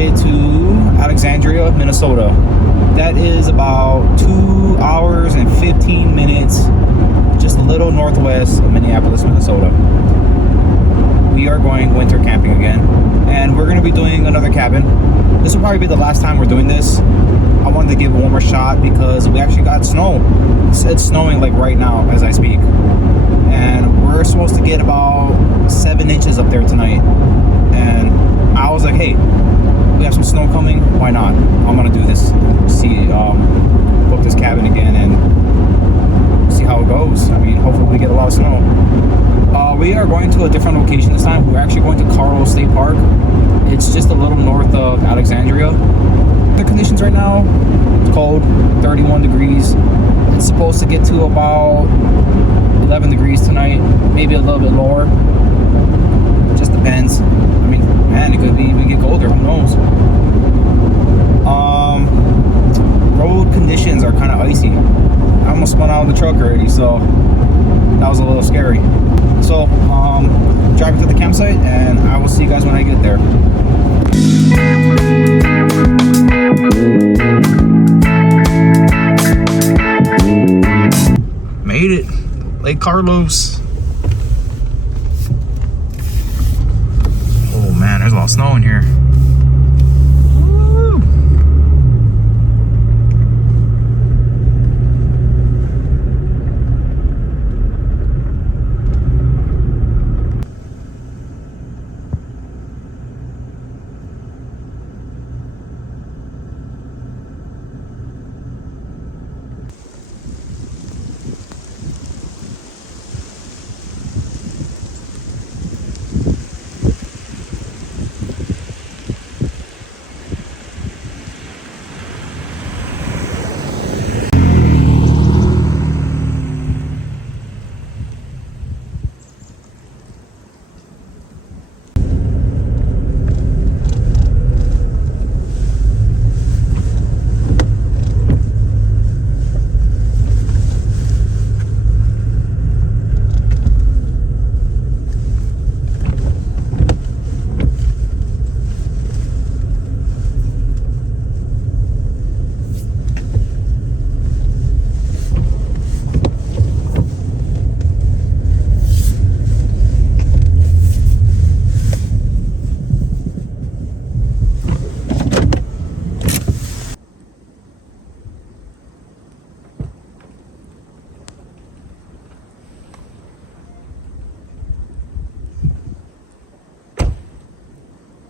headed to Alexandria, Minnesota. That is about 2 hours and 15 minutes, just a little northwest of Minneapolis, Minnesota. We are going winter camping again, and we're going to be doing another cabin. This will probably be the last time we're doing this. I wanted to give one more shot because we actually got snow. It's snowing like right now as I speak, and we're supposed to get about 7 inches up there tonight. And I was like, hey, we have some snow coming, why not? I'm gonna do this, book this cabin again and see how it goes. I mean, hopefully we get a lot of snow. We are going to a different location this time. We're actually going to Carl State Park. It's just a little north of Alexandria. The conditions right now, it's cold, 31 degrees. It's supposed to get to about 11 degrees tonight, maybe a little bit lower. It just depends. I mean, man, it could be even get colder, who knows? Road conditions are kind of icy. I almost spun out of the truck already, so that was a little scary. So, driving to the campsite, and I will see you guys when I get there. Made it, Lake Carlos. Oh man, there's a lot of snow in here. Woo.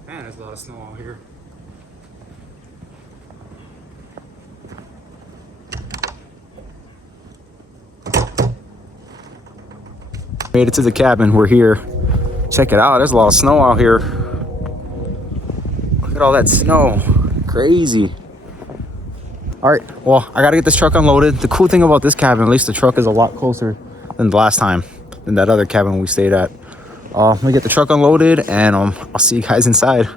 Man, there's a lot of snow out here. Made it to the cabin. We're here. Check it out. There's a lot of snow out here. Look at all that snow. Crazy. All right. Well, I got to get this truck unloaded. The cool thing about this cabin, at least the truck is a lot closer than the last time, than that other cabin we stayed at. I'm gonna get the truck unloaded, and I'll see you guys inside.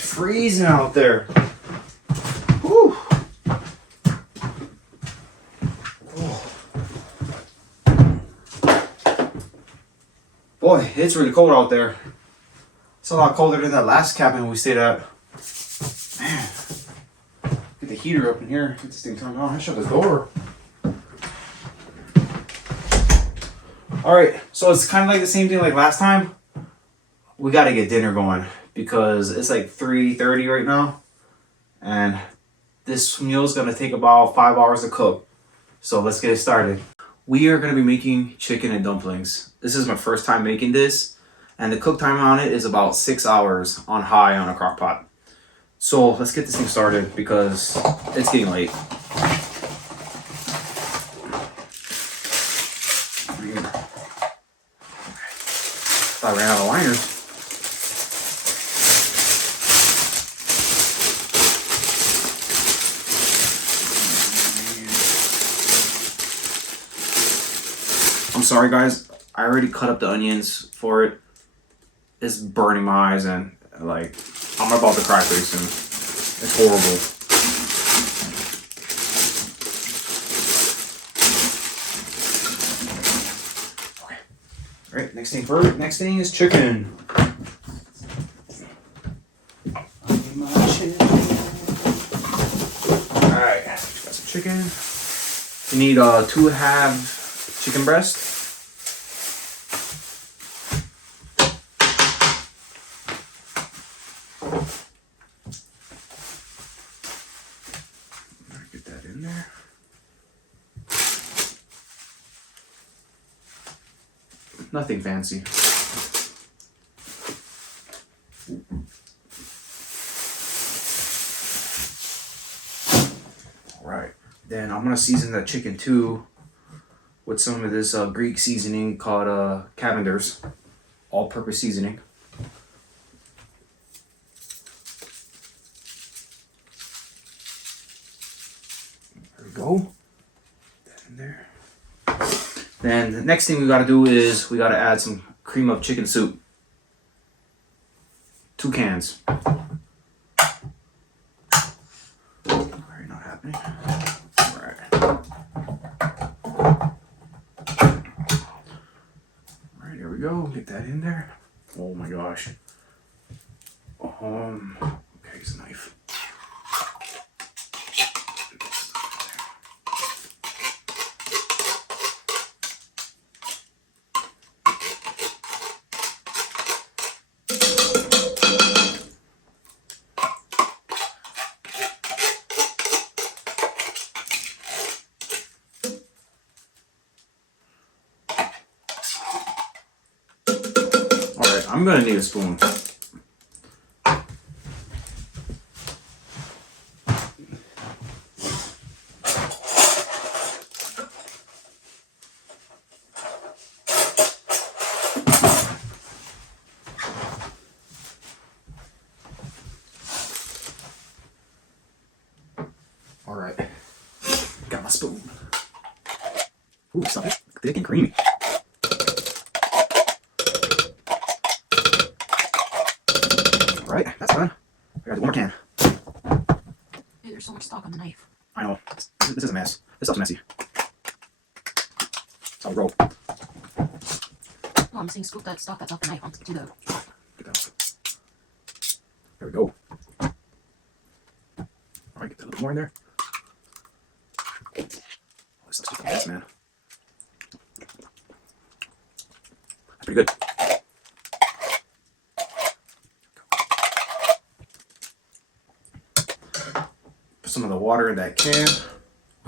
Freezing out there. Whew. Oh. Boy, it's really cold out there. It's a lot colder than that last cabin we stayed at. Man, get the heater up in here. Get this thing turned on. I shut the door. All right, so it's kind of like the same thing like last time. We got to get dinner going, because it's like 3:30 right now, and this meal is gonna take about 5 hours to cook. So let's get it started. We are gonna be making chicken and dumplings. This is my first time making this, and the cook time on it is about 6 hours on high on a crock pot. So let's get this thing started because it's getting late. Thought I ran out of liners. I'm sorry guys, I already cut up the onions for it. It's burning my eyes and like I'm about to cry pretty soon. It's horrible. Okay. Alright, next thing is chicken. Alright, got some chicken. You need 2 half chicken breast. Get that in there. Nothing fancy. Alright, then I'm gonna season the chicken too with some of this Greek seasoning called Cavender's all-purpose seasoning. There we go. Put that in there. Then the next thing we gotta do is we gotta add some cream of chicken soup. 2 cans. Alright, not happening. Alright. Alright, here we go. Get that in there. Oh my gosh. Okay, it's a knife. I'm gonna need a spoon. All right, got my spoon. Ooh, something thick and creamy. Alright, that's done. I gotta do 1 more can. Hey, there's so much stock on the knife. I know. This is a mess. This stuff's messy. It's all roll. No, I'm saying scoop that stock that's off the knife onto the... Get that off. There we go. Alright, get that a little more in there. Oh, this stuff's just a mess, man. That's pretty good. Some of the water in that can.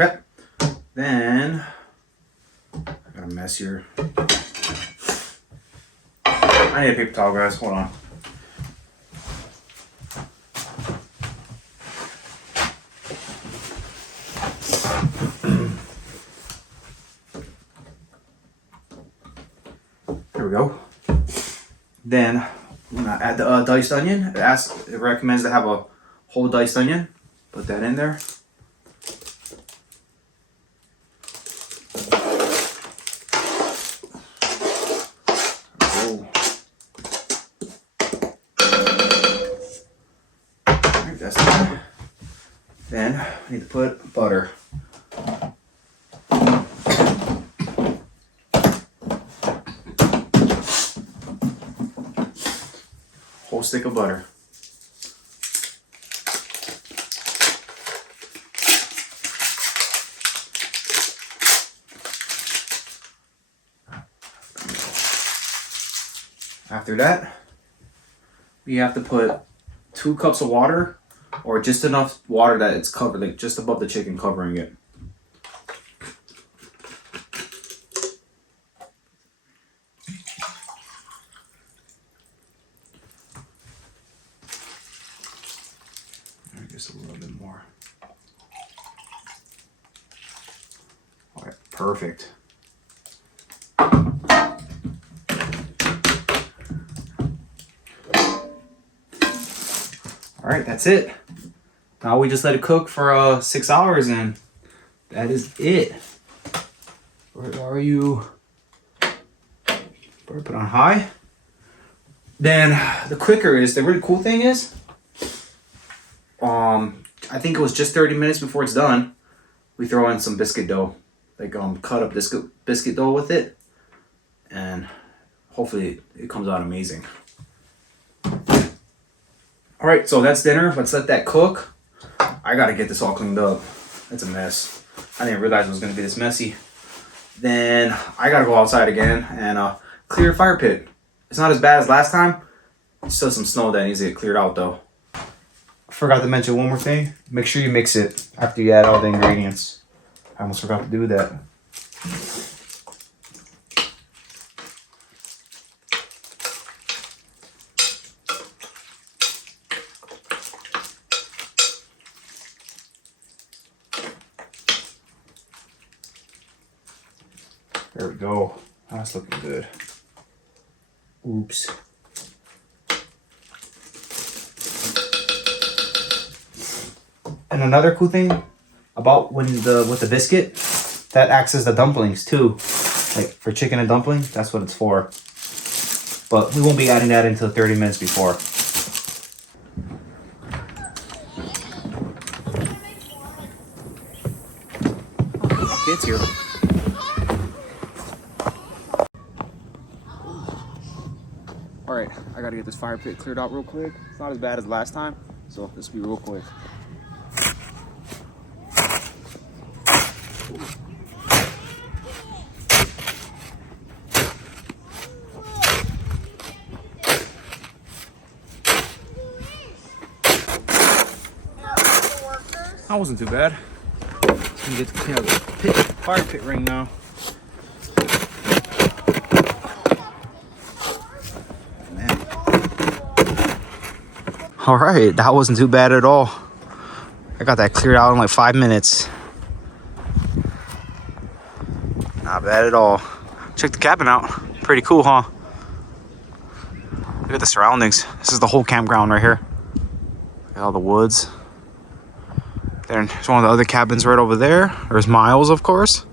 Okay. Then I got a mess here. I need a paper towel, guys. Hold on. There we go. Then I'm gonna add the diced onion. It recommends to have a whole diced onion. Put that in there. Alright, that's done. Then I need to put butter. Whole stick of butter. After that, we have to put 2 cups of water, or just enough water that it's covered, like just above the chicken, covering it. Just a little bit more. All right, perfect. right, that's it. Now we just let it cook for 6 hours, and that is it. Where are you? Put on high. Then the quicker is, the really cool thing is, I think it was just 30 minutes before it's done, we throw in some biscuit dough. Like cut up biscuit dough with it, and hopefully it comes out amazing. All right, so that's dinner. Let's let that cook. I gotta get this all cleaned up. It's a mess. I didn't realize it was gonna be this messy. Then I gotta go outside again and clear a fire pit. It's not as bad as last time. There's still some snow that needs to get cleared out though. I forgot to mention one more thing. Make sure you mix it after you add all the ingredients. I almost forgot to do that. There we go. That's looking good. Oops. And another cool thing about with the biscuit, that acts as the dumplings too. Like for chicken and dumpling, that's what it's for. But we won't be adding that until 30 minutes before. Kids here. All right, I gotta get this fire pit cleared out real quick. It's not as bad as last time, so this will be real quick. That wasn't too bad. Just gonna get to clean up the fire pit ring now. Man. All right, that wasn't too bad at all. I got that cleared out in like 5 minutes. Not bad at all. Check the cabin out. Pretty cool, huh? Look at the surroundings. This is the whole campground right here. Look at all the woods. There's one of the other cabins right over there. There's Miles, of course.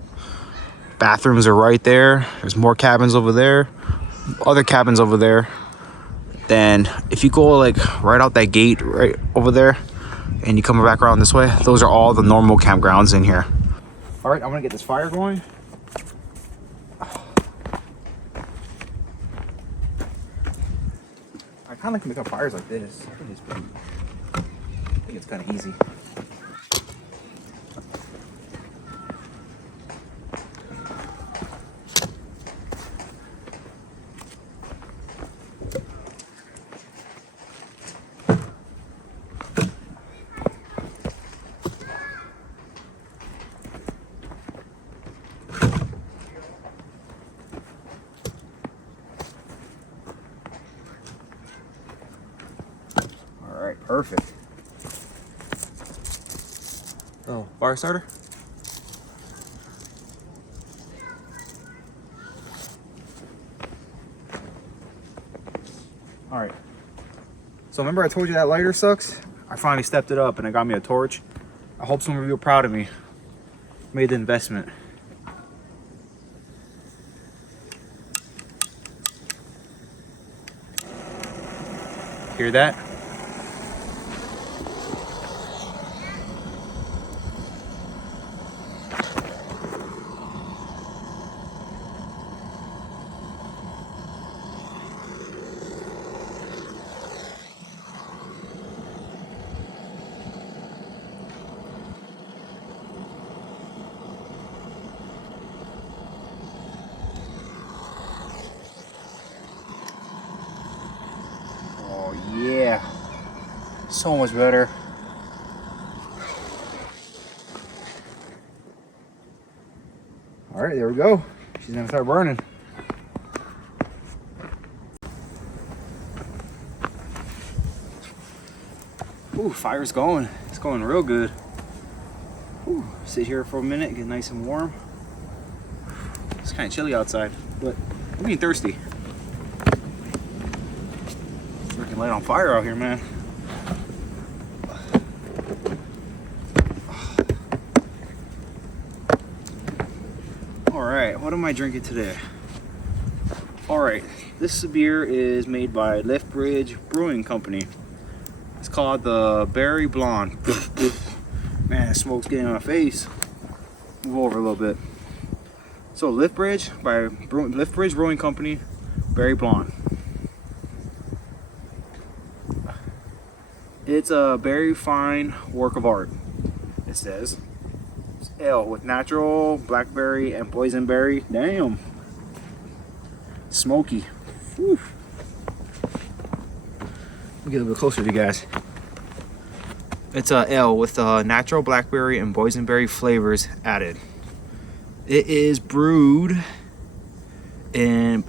Bathrooms are right there. There's more cabins over there. Other cabins over there. Then if you go like right out that gate right over there and you come back around this way, those are all the normal campgrounds in here. All right, I'm gonna get this fire going. I kind of like to make up fires like this. I think it's kind of easy. Perfect. Oh, fire starter? All right. So remember I told you that lighter sucks? I finally stepped it up and it got me a torch. I hope someone will be real proud of me. Made the investment. Hear that? Yeah, so much better. All right, there we go. She's gonna start burning. Ooh, fire's going. It's going real good. Ooh, sit here for a minute, get nice and warm. It's kind of chilly outside, but I'm getting thirsty. Freaking light on fire out here, man. what am I drinking today? All right, this beer is made by Lethbridge Brewing Company. It's called the Berry Blonde. Man, the smoke's getting on my face. Move over a little bit. So Lethbridge by Lethbridge Brewing Company, Berry Blonde. It's a very fine work of art. It says it's ale with natural blackberry and boysenberry. Damn, smoky. Whew. Let me get a little bit closer to you guys. It's a ale with natural blackberry and boysenberry flavors added. It is brewed in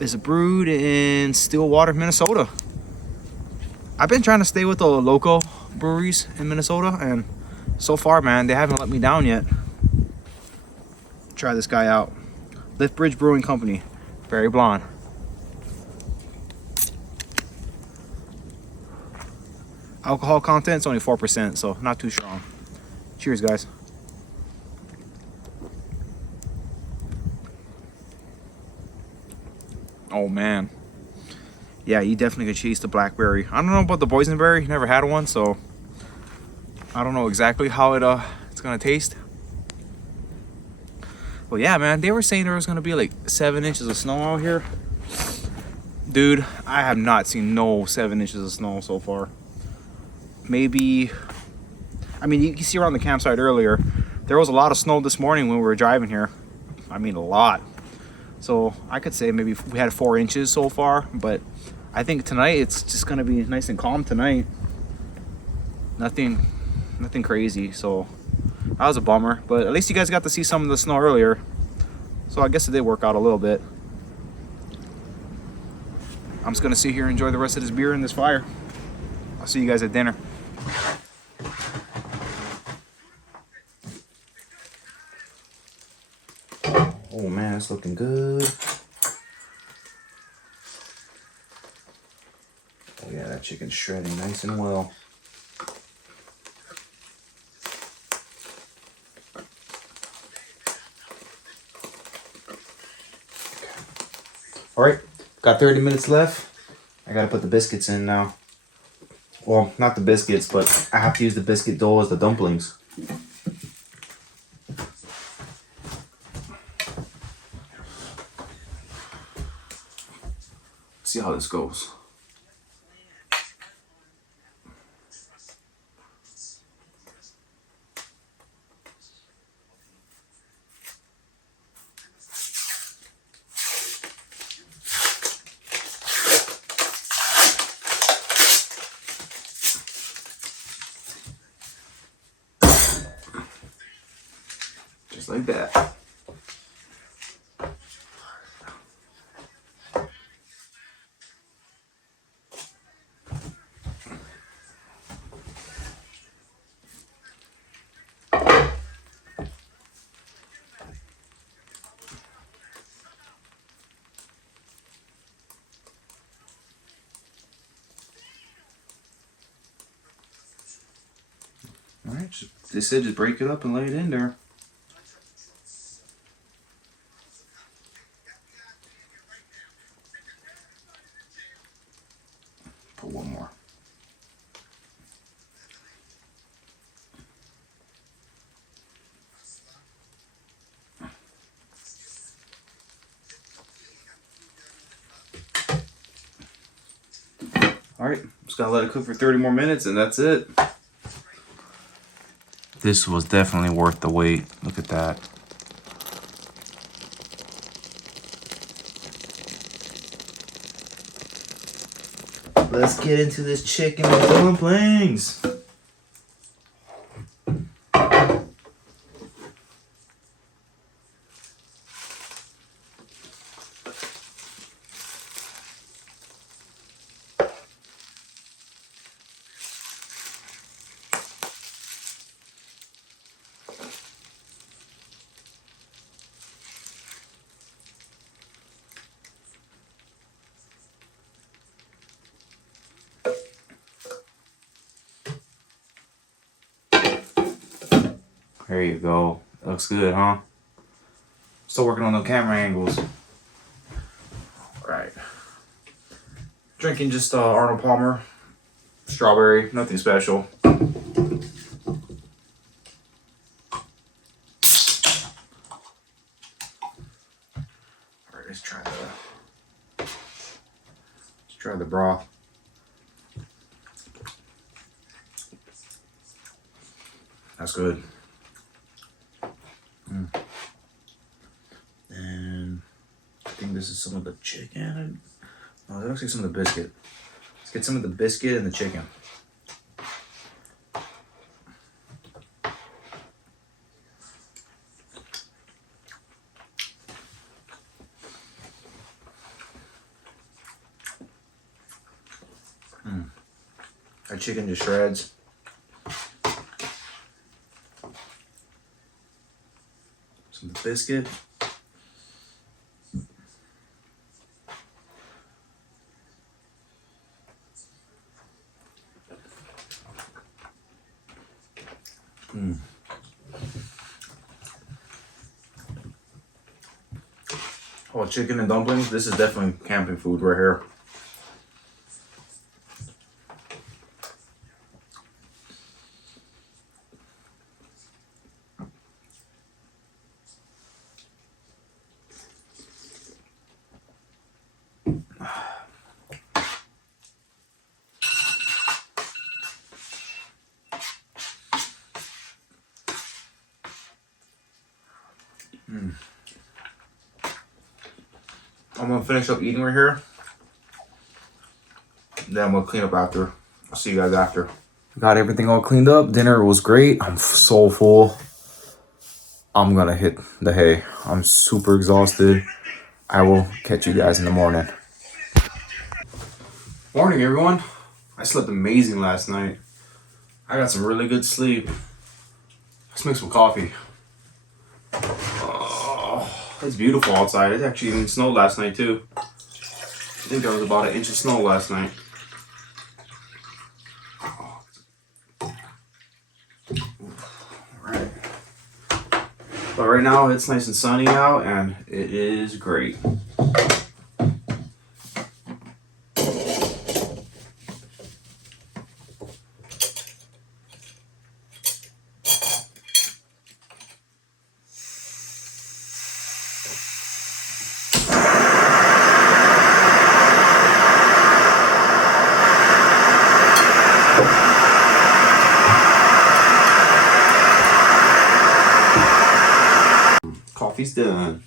Stillwater, Minnesota. I've been trying to stay with the local breweries in Minnesota, and so far, man, they haven't let me down yet. Try this guy out. Lethbridge Brewing Company, Berry Blonde. Alcohol content's only 4%, so not too strong. Cheers, guys. Oh man. Yeah, you definitely could chase the blackberry. I don't know about the boysenberry. Never had one, so I don't know exactly how it's gonna taste. Well, yeah, man, they were saying there was gonna be like 7 inches of snow out here. Dude, I have not seen no 7 inches of snow so far. Maybe, I mean, you can see around the campsite earlier, there was a lot of snow this morning when we were driving here. I mean, a lot. So I could say maybe we had 4 inches so far, but I think tonight it's just gonna be nice and calm tonight. Nothing crazy. So that was a bummer, but at least you guys got to see some of the snow earlier. So I guess it did work out a little bit. I'm just gonna sit here and enjoy the rest of this beer and this fire. I'll see you guys at dinner. Oh man, it's looking good. Oh yeah, that chicken's shredding nice and well. All right, got 30 minutes left. I gotta put the biscuits in now. Well, not the biscuits, but I have to use the biscuit dough as the dumplings. See how this goes. Just like that. All right, they said just break it up and lay it in there. Put one more. All right, just gotta let it cook for 30 more minutes and that's it. This was definitely worth the wait. Look at that. Let's get into this chicken with dumplings. There you go. Looks good, huh? Still working on the camera angles. All right. Drinking just Arnold Palmer, strawberry, nothing special. All right, let's try the broth. That's good. And I think this is some of the chicken. Oh, that looks like some of the biscuit. Let's get some of the biscuit and the chicken. That chicken just shreds. Some of the biscuit. Oh, chicken and dumplings. This is definitely camping food right here. I'm gonna finish up eating right here. Then I'm gonna clean up after. I'll see you guys after. Got everything all cleaned up. Dinner was great. I'm so full. I'm gonna hit the hay. I'm super exhausted. I will catch you guys in the morning. Morning, everyone. I slept amazing last night. I got some really good sleep. Let's make some coffee. It's beautiful outside. It actually even snowed last night too. I think there was about 1 inch of snow last night. Alright. But right now it's nice and sunny out and it is great. Coffee's done.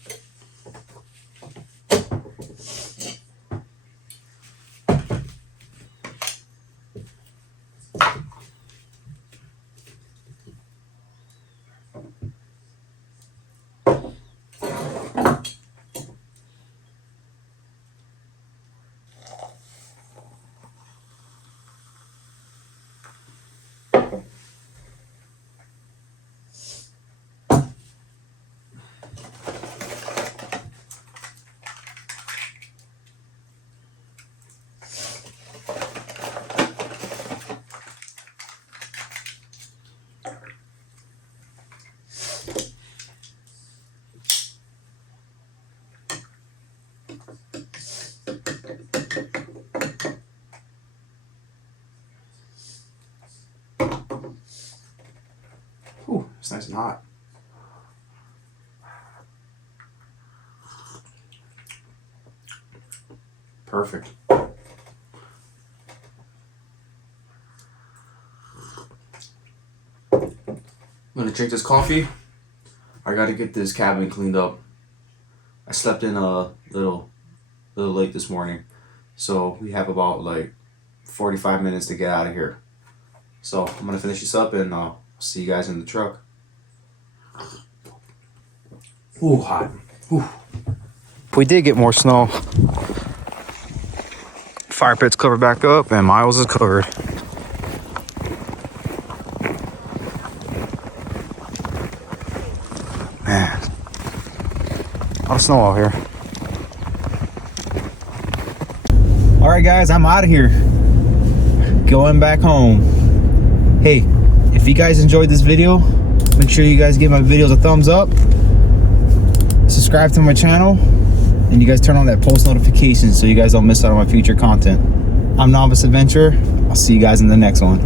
Ooh, it's nice and hot. Perfect. I'm gonna drink this coffee. I gotta get this cabin cleaned up. I slept in a little late this morning, so we have about like 45 minutes to get out of here. So I'm gonna finish this up and I'll see you guys in the truck. Ooh, hot. Ooh. We did get more snow. Fire pit's covered back up and Miles is covered. Man, a lot of snow out here. All right, guys, I'm out of here. Going back home. Hey, if you guys enjoyed this video, make sure you guys give my videos a thumbs up. subscribe to my channel, and you guys turn on that post notifications so you guys don't miss out on my future content. I'm Novice Adventurer. I'll see you guys in the next one.